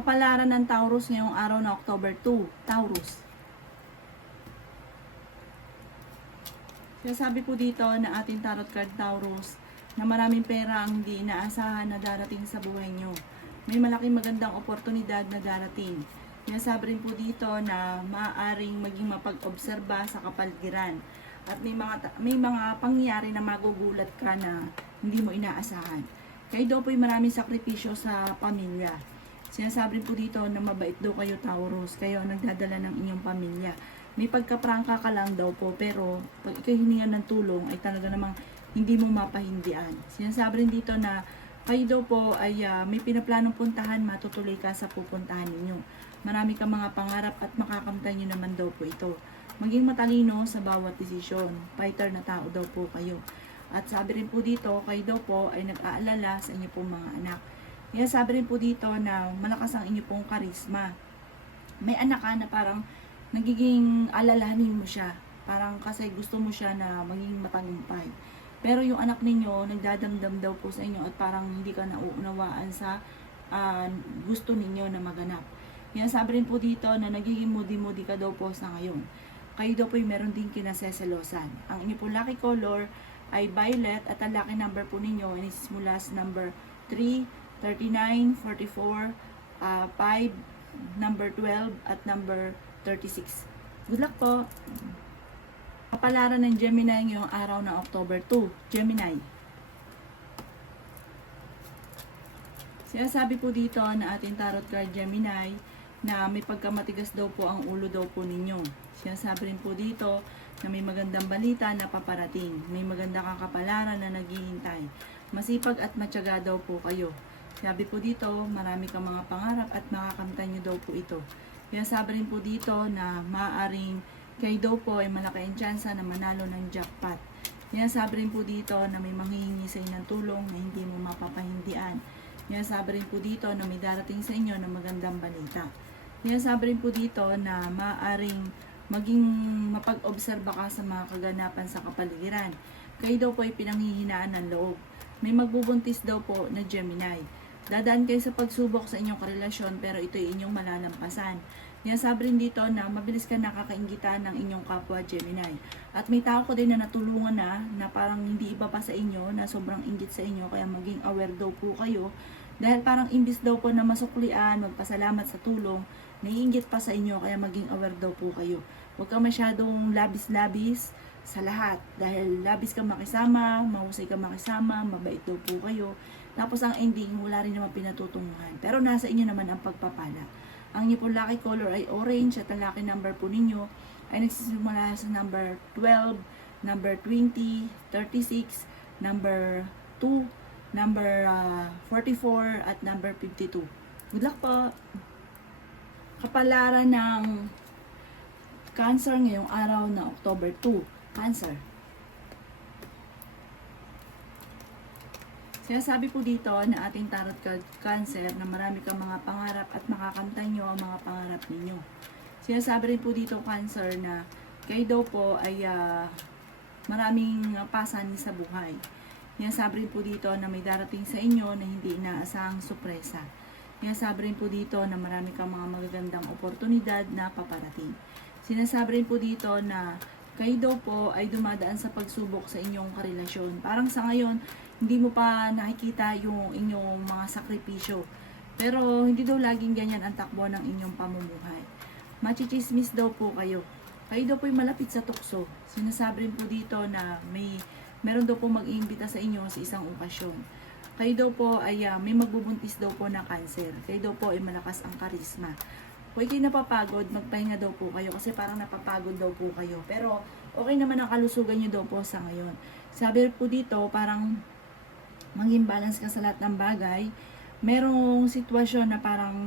Kapalaran ng Taurus ngayong araw na October 2. Taurus. Sinasabi po dito na ating tarot card Taurus na maraming pera ang hindi inaasahan na darating sa buhay nyo. May malaking magandang oportunidad na darating. Sinasabi rin po dito na maaaring maging mapag-obserba sa kapaligiran. At may mga pangyayari na magugulat ka na hindi mo inaasahan. Kayo daw po'y maraming sakripisyo sa pamilya. Sinasabi po dito na mabait daw kayo Taurus, kayo ang nagdadala ng inyong pamilya. May pagkaprangka ka lang daw po, pero pag ikaw hiningan ng tulong ay talaga namang hindi mo mapahindian. Sinasabi rin dito na kayo daw po ay may pinaplanong puntahan, matutuloy ka sa pupuntahan ninyo. Marami kang mga pangarap at makakamtan nyo naman daw po ito. Maging matalino sa bawat desisyon. Fighter na tao daw po kayo. At sabi rin po dito, kayo daw po ay nag-aalala sa inyo pong mga anak. Kaya sabi rin po dito na malakas ang inyo pong karisma. May anak ka na parang nagiging alalahanin mo siya. Parang kasi gusto mo siya na maging matagumpay. Pero yung anak ninyo, nagdadamdam daw po sa inyo at parang hindi ka nauunawaan sa gusto ninyo na maganap. Kaya sabi rin po dito na nagiging moody-moody ka daw po sa ngayon. Kayo daw po ay meron din kinaseselosan. Ang inyo po lucky color ay violet at ang lucky number po ninyo ay mula sa number 3, 39, 44, 5, number 12, at number 36. Good luck po! Kapalaran ng Gemini ngayong araw na October 2. Gemini. Sinasabi po dito na ating tarot card Gemini na may pagkamatigas daw po ang ulo daw po ninyo. Sinasabi rin po dito na may magandang balita na paparating. May magandang kakapalaran na naghihintay. Masipag at matyaga daw po kayo. Sabi po dito, marami kang mga pangarap at makakamtan nyo daw po ito. Kaya sabi rin po dito na maaaring kayo daw po ay malaki ang tsansa na manalo ng jackpot. Kaya sabi rin po dito na may manghihingi sa inyo ng tulong na hindi mo mapapahindian. Kaya sabi rin po dito na may darating sa inyo na magandang balita. Kaya sabi rin po dito na maaaring maging mapag-obserba ka sa mga kaganapan sa kapaligiran. Kayo daw po ay pinanghihinaan ng loob. May magbubuntis daw po na Gemini. Dadaan kayo sa pagsubok sa inyong karelasyon pero ito ay inyong malalampasan. Kaya sabi rin dito na mabilis ka nakakainggitan ng inyong kapwa Gemini. At may tao ko din na natulungan na parang hindi iba pa sa inyo, na sobrang inggit sa inyo, kaya maging aware daw po kayo. Dahil parang imbis daw po na masuklian, magpasalamat sa tulong, naiinggit pa sa inyo, kaya maging aware daw po kayo. Huwag ka masyadong labis-labis sa lahat. Dahil labis ka makisama, mahusay ka makisama, mabait daw po kayo. Tapos ang ending, wala rin naman pinatutunguhan. Pero nasa inyo naman ang pagpapala. Ang inyo po lucky color ay orange at ang lucky number po ninyo ay nagsisimula sa number 12, number 20, 36, number 2, number 44, at number 52. Good luck po! Kapalaran ng Cancer ngayong araw na October 2. Cancer. Sinasabi po dito na ating tarot card Cancer na marami kang mga pangarap at makakamtan nyo ang mga pangarap ninyo. Sinasabi rin po dito Cancer na kayo daw po ay maraming pasanin sa buhay. Sinasabi rin po dito na may darating sa inyo na hindi inaasahang sorpresa. Sinasabi rin po dito na marami kang mga magagandang oportunidad na paparating. Sinasabi rin po dito na kayo daw po ay dumadaan sa pagsubok sa inyong karelasyon. Parang sa ngayon, hindi mo pa nakikita yung inyong mga sakripisyo. Pero hindi daw laging ganyan ang takbo ng inyong pamumuhay. Machichismis daw po kayo. Kayo daw po ay malapit sa tukso. Sinasabi rin po dito na meron daw po mag-iimbita sa inyo sa isang okasyon. Kayo daw po ay may magbubuntis daw po na Cancer. Kayo daw po ay malakas ang karisma. Kung kayo napapagod, magpahinga daw po kayo kasi parang napapagod daw po kayo. Pero okay naman ang kalusugan nyo daw po sa ngayon. Sabi po dito, parang maging balance ka sa lahat ng bagay. Merong sitwasyon na parang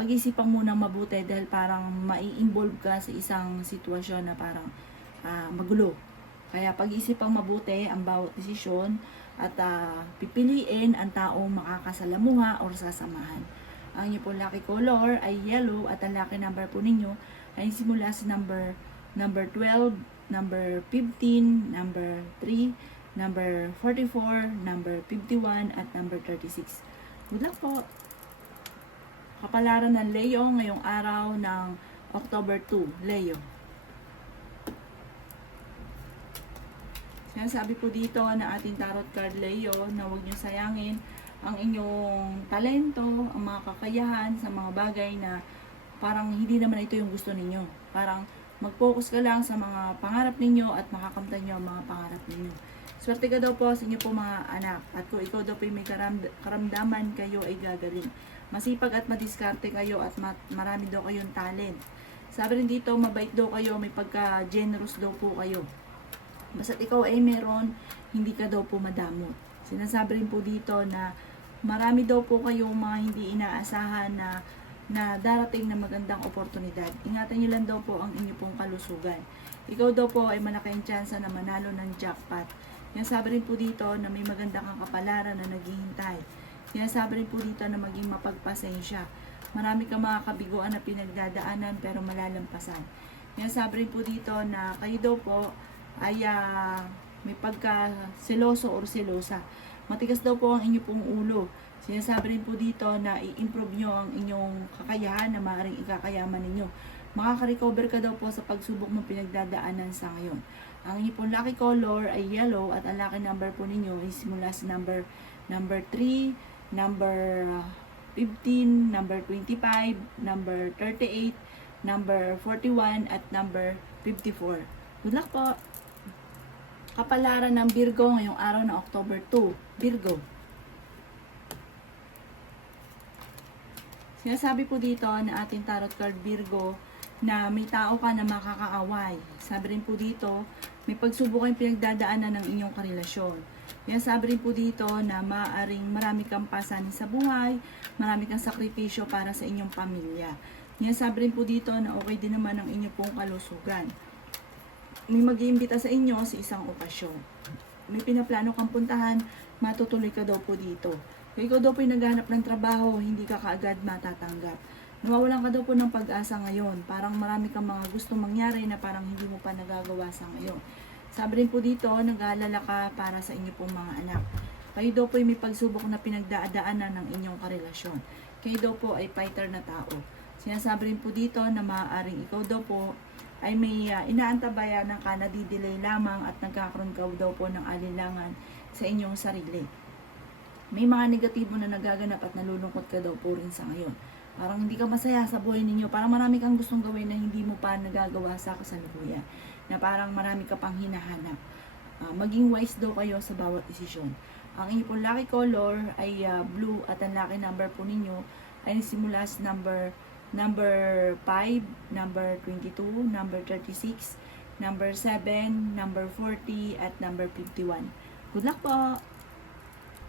pag-isipan mo nang mabuti dahil parang mai-involve ka sa isang sitwasyon na parang magulo. Kaya pag-isipang mabuti ang bawat desisyon at pipiliin ang taong makakasalamuha o sasamahan. Ang inyo po lucky color ay yellow at ang lucky number po ninyo ay simula sa number 12, number 15, number 3, number 44, number 51, at number 36. Good luck po! Kapalaran ng Leo ngayong araw ng October 2, Leo. Sinasabi po dito na ating tarot card Leo na huwag niyo sayangin ang inyong talento, ang mga kakayahan sa mga bagay na parang hindi naman ito yung gusto ninyo. Parang mag-focus ka lang sa mga pangarap ninyo at makakamtan nyo ang mga pangarap ninyo. Swerte ka daw po sa inyo po mga anak. At kung ikaw daw po may karamdaman, kayo ay gagaling. Masipag at madiskarte kayo at marami daw kayong talent. Sabi rin dito, mabait daw kayo, may pagka-generous daw po kayo. Basta't ikaw ay meron, hindi ka daw po madamot. Sinasabi rin po dito na marami daw po kayong mga hindi inaasahan na darating na magandang oportunidad. Ingatan nyo lang daw po ang inyo pong kalusugan. Ikaw daw po ay malaking tsansa na manalo ng jackpot. Sinasabi rin po dito na may maganda kang kapalaran na naghihintay. Sinasabi rin po dito na maging mapagpasensya. Marami kang mga kabiguan na pinagdadaanan pero malalampasan. Sinasabi rin po dito na kayo daw po ay may pagka seloso or selosa. Matigas daw po ang inyo pong ulo. Sinasabi rin po dito na i-improve nyo ang inyong kakayahan na maaaring ikakayaman ninyo. Makaka-recover ka daw po sa pagsubok mong pinagdadaanan sa ngayon. Ang inyong pong lucky color ay yellow at ang lucky number po ninyo is mula sa number 3, number 15, number 25, number 38, number 41 at number 54. Good luck po! Kapalaran ng Virgo ngayong araw na October 2. Virgo. Sinasabi po dito na ating tarot card Virgo na may tao ka na makakaaway. Sabi rin po dito, may pagsubok kayong pinagdadaanan ng inyong karelasyon. Sabi rin po dito na maaaring marami kang pasanin sa buhay, marami kang sakripisyo para sa inyong pamilya. Sabi rin po dito na okay din naman ang inyong pong kalusugan. May mag-iimbita sa inyo sa isang okasyon. May pinaplano kang puntahan, matutuloy ka daw po dito. Kung ikaw daw po yung naghahanap ng trabaho, hindi ka kaagad matatanggap. Nawawalan ka daw po ng pag-asa ngayon. Parang marami kang mga gustong mangyari na parang hindi mo pa nagagawa sa ngayon. Sabi rin po dito, nag-aalala ka para sa inyo pong mga anak. Kayo daw po may pagsubok na pinagdadaanan ng inyong karelasyon. Kayo daw po ay fighter na tao. Sinasabi rin po dito na maaaring ikaw daw po ay may inaantabayan ng kanadidelay lamang at nagkakaroon ka daw po ng alinlangan sa inyong sarili. May mga negatibo na nagaganap at nalulungkot ka daw po rin sa ngayon. Parang hindi ka masaya sa buhay ninyo. Parang marami kang gustong gawin na hindi mo pa nagagawa sa kasalukuyan. Na parang marami ka pang hinahanap. Maging wise daw kayo sa bawat desisyon. Ang inyong pong lucky color ay blue at ang lucky number po ninyo ay simula sa number 5, number 22, number 36, number 7, number 40, at number 51. Good luck po!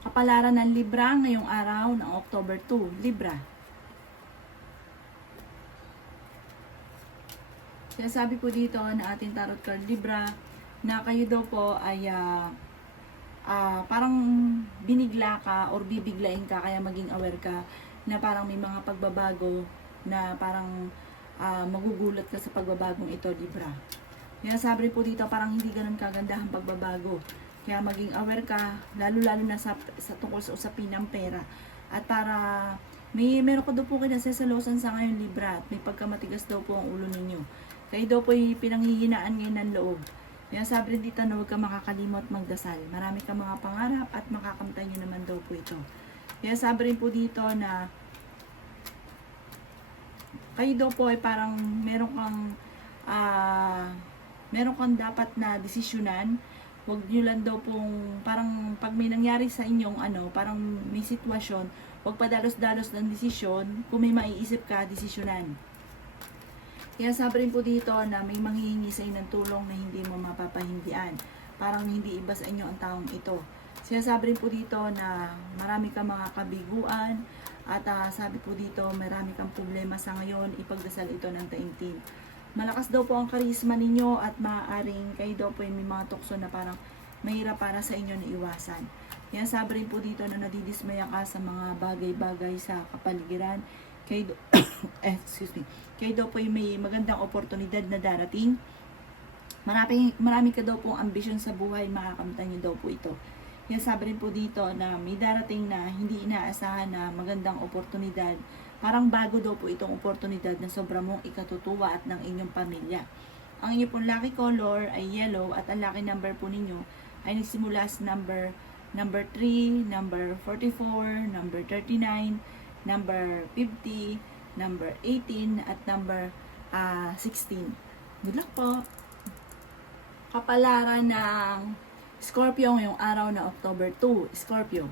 Kapalaran ng Libra ngayong araw ng October 2. Libra. Sinasabi po dito na ating tarot card Libra na kayo daw po ay parang binigla ka or bibiglain ka kaya maging aware ka na parang may mga pagbabago na parang magugulat ka sa pagbabagong ito, Libra. Sabi po dito parang hindi ganun kaganda ang pagbabago. Kaya maging aware ka, lalo-lalo na sa tungkol sa usapin ng pera. At para meron ko daw po kinasasalosan sa ngayon, Libra, at may pagkamatigas daw po ang ulo ninyo. Kayo daw po ay pinanghihinaan ngayon ng loob. Sabi rin dito na huwag ka makakalimot magdasal. Marami kang mga pangarap at makakamtan nyo naman daw po ito. Sabi rin po dito na kayo daw po ay parang meron kang dapat na desisyonan. Huwag nyo lang daw pong parang pag may nangyari sa inyong parang may sitwasyon, huwag padalos-dalos ng desisyon. Kung may maiisip ka, desisyonan. Kaya sabi rin po dito na may manghihingi sa inyo ng tulong na hindi mo mapapahindian. Parang hindi iba sa inyo ang taong ito. Sinasabi rin po dito na marami kang mga kabiguan. At sabi po dito, marami kang problema sa ngayon, ipagdasal ito ng taimtim. Malakas daw po ang karisma ninyo at maaaring kayo daw po may mga tukso na parang mahirap para sa inyo na iwasan. Sabi rin po dito na nadidismaya ka sa mga bagay-bagay sa kapaligiran. Kayo daw po may magandang oportunidad na darating. Marami ka daw pong ambisyon sa buhay, makakamtan nyo daw po ito. Sabi rin po dito na may darating na hindi inaasahan na magandang oportunidad Parang bago daw po itong oportunidad na sobra mong ikatutuwa at ng inyong pamilya. Ang inyong pong lucky color ay yellow at ang lucky number po ninyo ay nagsimula sa number 3, number 44, number 39, number 50, number 18, at number 16. Good luck po! Kapalaran ng Scorpio ngayong araw na October 2. Scorpio.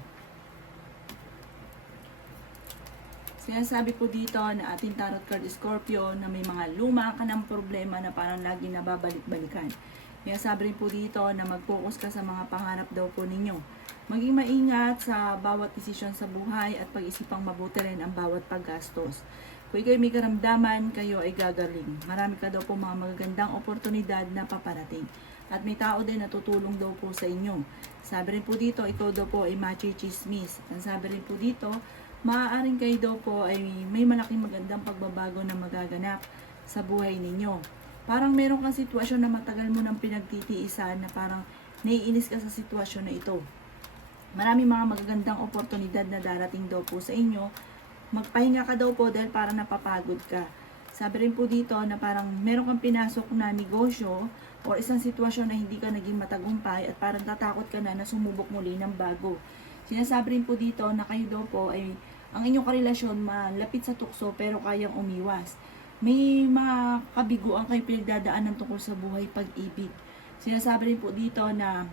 Sinasabi po dito na ating tarot card Scorpio na may mga luma ka ng problema na parang lagi nababalik-balikan. Sinasabi rin po dito na mag-focus ka sa mga pangarap daw po ninyo. Maging maingat sa bawat desisyon sa buhay at pag-isipang mabuti rin ang bawat paggastos. Kung kayo may karamdaman, kayo ay gagaling. Marami ka daw po mga magagandang oportunidad na paparating. At may tao din na tutulong daw po sa inyo. Sabi rin po dito, ikaw daw po ay machi-chismis. Ang sabi rin po dito, maaaring kayo daw po ay may malaking magandang pagbabago na magaganap sa buhay ninyo. Parang meron kang sitwasyon na matagal mo nang pinagtitiisan na parang naiinis ka sa sitwasyon na ito. Maraming mga magagandang oportunidad na darating daw po sa inyo. Magpahinga ka daw po dahil parang napapagod ka. Sabi rin po dito na parang meron kang pinasok na negosyo o isang sitwasyon na hindi ka naging matagumpay at parang tatakot ka na sumubok muli ng bago. Sinasabi rin po dito na kayo daw po ay ang inyong karelasyon malapit sa tukso pero kayang umiwas. May mga kabiguan kayo pinagdadaanan tungkol sa buhay pag-ibig. Sinasabi rin po dito na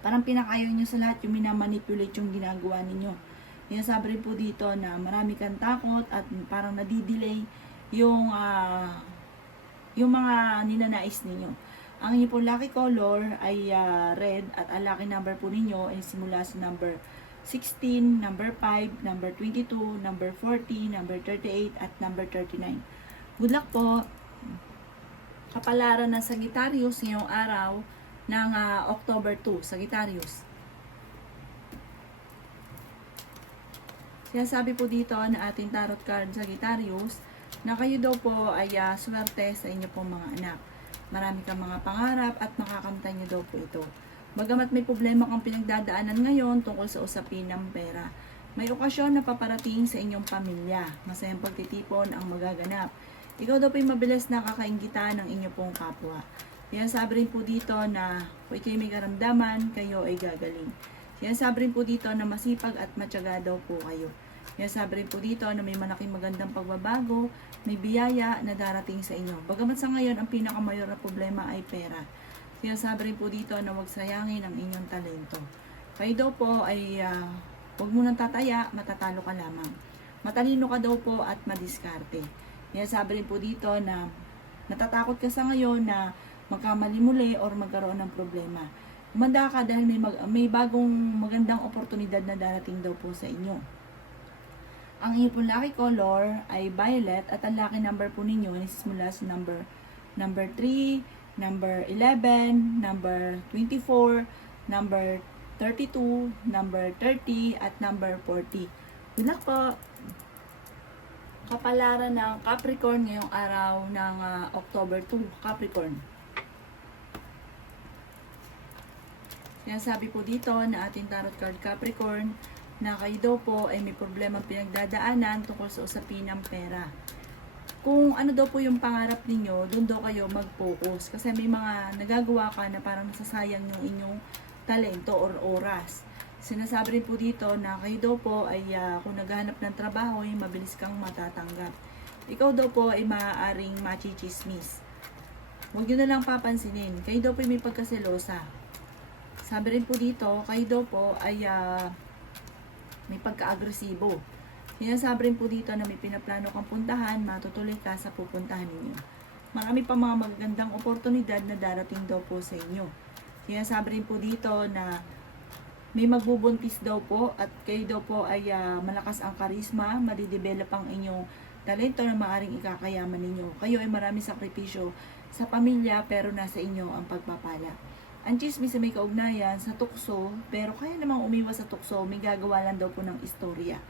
parang pinakayaw nyo sa lahat yung minamanipulate yung ginagawa ninyo. Sinasabi rin po dito na marami kang takot at parang nadidelay yung mga ninanais ninyo. Ang inyong pong lucky color ay red at ang lucky number po ninyo ay simula sa number 16, number 5, number 22, number 40, number 38, at number 39. Good luck po! Kapalaran ng Sagittarius ngayong araw ng October 2, Sagittarius. Sinasabi po dito na ating tarot card Sagittarius na kayo daw po ay swerte sa inyo pong mga anak. Marami kang mga pangarap at makakamtan nyo daw po ito. Bagamat may problema kang pinagdadaanan ngayon tungkol sa usapin ng pera, may okasyon na paparating sa inyong pamilya. Masayang pagtitipon ang magaganap. Ikaw daw po'y mabilis na kakainggitan ng inyong pong kapwa. Sabi rin po dito na kung kayo may karamdaman, kayo ay gagaling. Sabi rin po dito na masipag at matyaga daw po kayo. Sabi rin po dito na may malaking magandang pagbabago, may biyaya na darating sa inyo. Bagamat sa ngayon, ang pinakamayor na problema ay pera. Sinasabi rin po dito na huwag sayangin ang inyong talento. Kayo daw po ay huwag mo nang tataya, matatalo ka lamang. Matalino ka daw po at madiskarte. Sinasabi rin po dito na natatakot ka sa ngayon na magkamali muli or magkaroon ng problema. Umanda ka dahil may bagong magandang oportunidad na darating daw po sa inyo. Ang inyong pong lucky color ay violet at ang lucky number po ninyo ay simula sa number 3, number 11, number 24, number 32, number 30, at number 40. Good luck po! Kapalaran ng Capricorn ngayong araw ng October 2, Capricorn. Sinasabi po dito na ating tarot card Capricorn na kayo daw po ay may problema pinagdadaanan tungkol sa usapin ng pera. Kung ano daw po yung pangarap ninyo, doon daw kayo mag-focus. Kasi may mga nagagawa ka na parang nasasayang yung inyong talento or oras. Sinasabi rin po dito na kayo daw po ay kung naghahanap ng trabaho, ay mabilis kang matatanggap. Ikaw daw po ay maaaring machichismis. Huwag nyo na lang papansinin. Kayo daw po ay may pagkaselosa. Sabi rin po dito, kayo daw po ay may pagka-agresibo. Sinasabi rin po dito na may pinaplano kang puntahan, matutuloy ka sa pupuntahan ninyo. Marami pa mga magagandang oportunidad na darating daw po sa inyo. Sinasabi rin po dito na may magbubuntis daw po at kayo daw po ay malakas ang karisma, madidevelop ang inyong talento na maaaring ikakayaman ninyo. Kayo ay maraming sakripisyo sa pamilya pero nasa inyo ang pagpapala. Ang chismis may kaugnayan sa tukso, pero kaya namang umiwas sa tukso, may gagawa lang daw po ng istorya.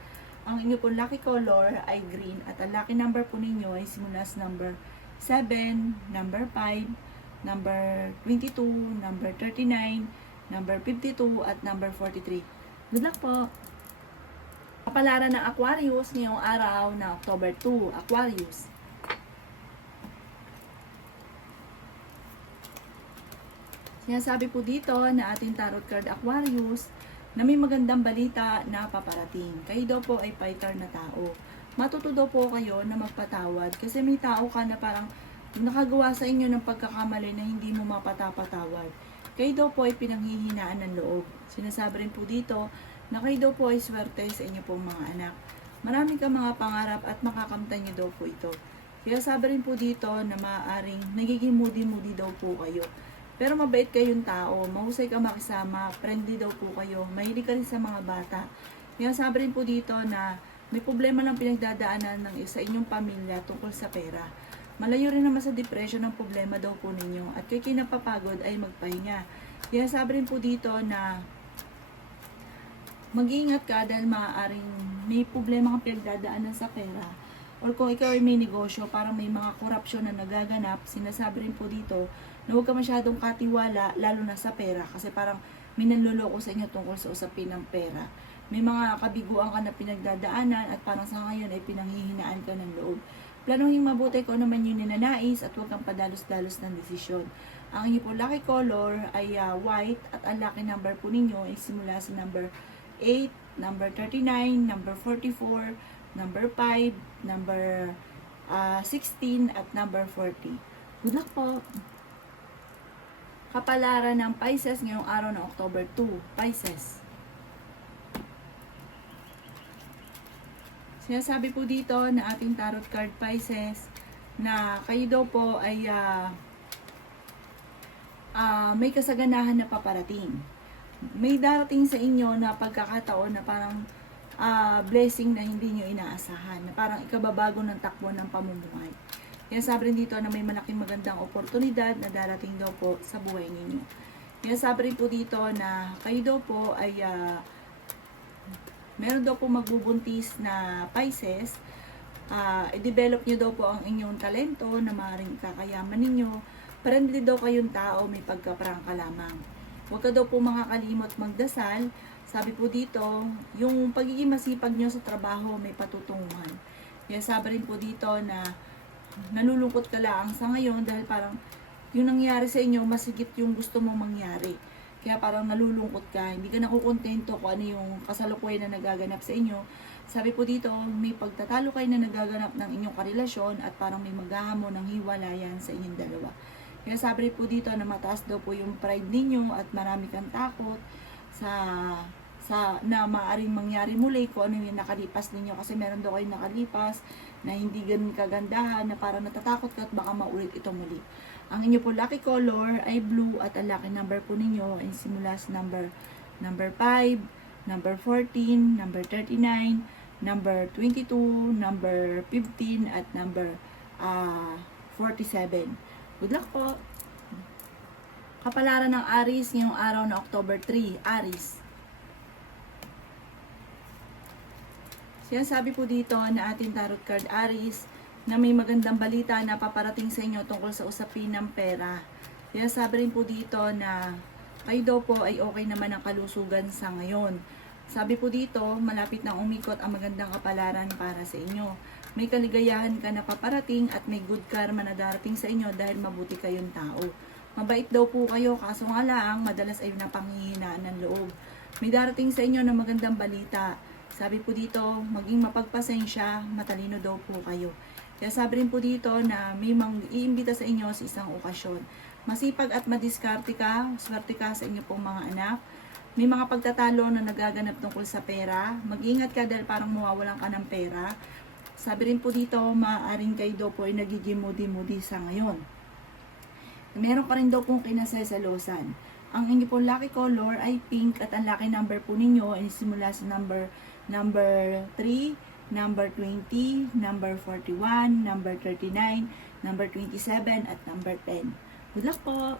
Ang inyo po lucky color ay green at ang lucky number po ninyo ay simula sa number 7, number 5, number 22, number 39, number 52, at number 43. Good luck po! Kapalaran ng Aquarius ngayong araw na October 2, Aquarius. Sinasabi po dito na ating tarot card Aquarius na may magandang balita na paparating. Kayo daw po ay fighter na tao. Matuto daw po kayo na magpatawad kasi may tao ka na parang nakagawa sa inyo ng pagkakamali na hindi mo mapatapatawad. Kayo daw po ay pinanghihinaan ng loob. Sinasabi rin po dito na kayo daw po ay swerte sa inyo pong mga anak. Marami kang mga pangarap at makakamtan niyo daw po ito. Kaya sabi rin po dito na maaaring nagiging moody-moody daw po kayo. Pero mabait kayong tao, mahusay ka makisama, friendly daw po kayo, mahilig ka rin sa mga bata. Kaya sabi rin po dito na may problema lang pinagdadaanan ng isa inyong pamilya tungkol sa pera. Malayo rin naman sa depression ang problema daw po ninyo at kay kinapapagod ay magpahinga. Kaya sabi rin po dito na mag-iingat ka dahil maaaring may problema kang pinagdadaanan sa pera. Or kung ikaw ay may negosyo, parang may mga korupsyon na nagaganap, sinasabi rin po dito na huwag ka masyadong katiwala, lalo na sa pera. Kasi parang may nanloloko sa inyo tungkol sa usapin ng pera. May mga kabiguan ka na pinagdadaanan at parang sa ngayon ay pinanghihinaan ka ng loob. Planuhin mabuti kung naman yun ninanais at huwag kang padalos-dalos ng desisyon. Ang inyo po lucky color ay white at ang lucky number po ninyo ay simula sa number 8, number 39, number 44, number 5, number 16, at number 40. Good luck po! Kapalaran ng Pisces ngayong araw ng October 2, Pisces. Sinasabi po dito na ating tarot card Pisces na kayo daw po ay may kasaganahan na paparating. May darating sa inyo na pagkakataon na parang blessing na hindi nyo inaasahan, na parang ikababago ng takbo ng pamumuhay. Kaya sabi rin dito na may malaking magandang oportunidad na darating daw po sa buhay ninyo. Kaya sabi rin po dito na kayo daw po ay meron daw po magbubuntis na Pisces. I-develop nyo daw po ang inyong talento na maaaring kakayaman ninyo. Friendly daw kayong tao, may pagkaprangka lamang. Huwag ka daw po makakalimot magdasal. Sabi po dito, yung pagiging masipag nyo sa trabaho may patutunguhan. Kaya sabi rin po dito na nalulungkot ka lang sa ngayon dahil parang yung nangyari sa inyo masigit yung gusto mong mangyari. Kaya parang nalulungkot ka, hindi ka nakukontento kung ano yung kasalukuyan na nagaganap sa inyo. Sabi po dito, may pagtatalo kayo na nagaganap ng inyong karelasyon at parang may maghahamon ng hiwalayan sa inyong dalawa. Kaya sabi rin po dito na mataas daw po yung pride ninyo at marami kang takot na maaaring mangyari muli kung ano yung nakalipas ninyo, kasi meron daw kayong nakalipas na hindi ganun kagandahan na parang natatakot ka at baka maulit ito muli. Ang inyo po lucky color ay blue at ang lucky number po ninyo ay simula sa number 5, number 14, number 39, number 22, number 15 at number 47. Good luck po! Kapalaran ng Aries ngayong araw na October 3, Aries. Sinasabi po dito na ating tarot card Aries na may magandang balita na paparating sa inyo tungkol sa usapin ng pera. Kaya sabi rin po dito na kayo daw po ay okay naman ang kalusugan sa ngayon. Sabi po dito, malapit na umikot ang magandang kapalaran para sa inyo. May kaligayahan ka na paparating at may good karma na darating sa inyo dahil mabuti kayong tao. Mabait daw po kayo, kaso nga lang, madalas ay napanghihinaan ng loob. May darating sa inyo na magandang balita. Sabi po dito, maging mapagpasensya, matalino daw po kayo. Kaya sabi rin po dito na may iimbita sa inyo sa isang okasyon. Masipag at madiskarte ka, swerte ka sa inyo pong mga anak. May mga pagtatalo na nagaganap tungkol sa pera. Mag-ingat ka dahil parang mawawalan ka ng pera. Sabi rin po dito, maaaring kayo daw po ay nagiging moody-moody sa ngayon. Meron pa rin daw pong kinasasalosan. Ang inyo po lucky color ay pink at ang lucky number po ninyo ay simula sa number 3, number 20, number 41, number 39, number 27 at number 10. Good luck po!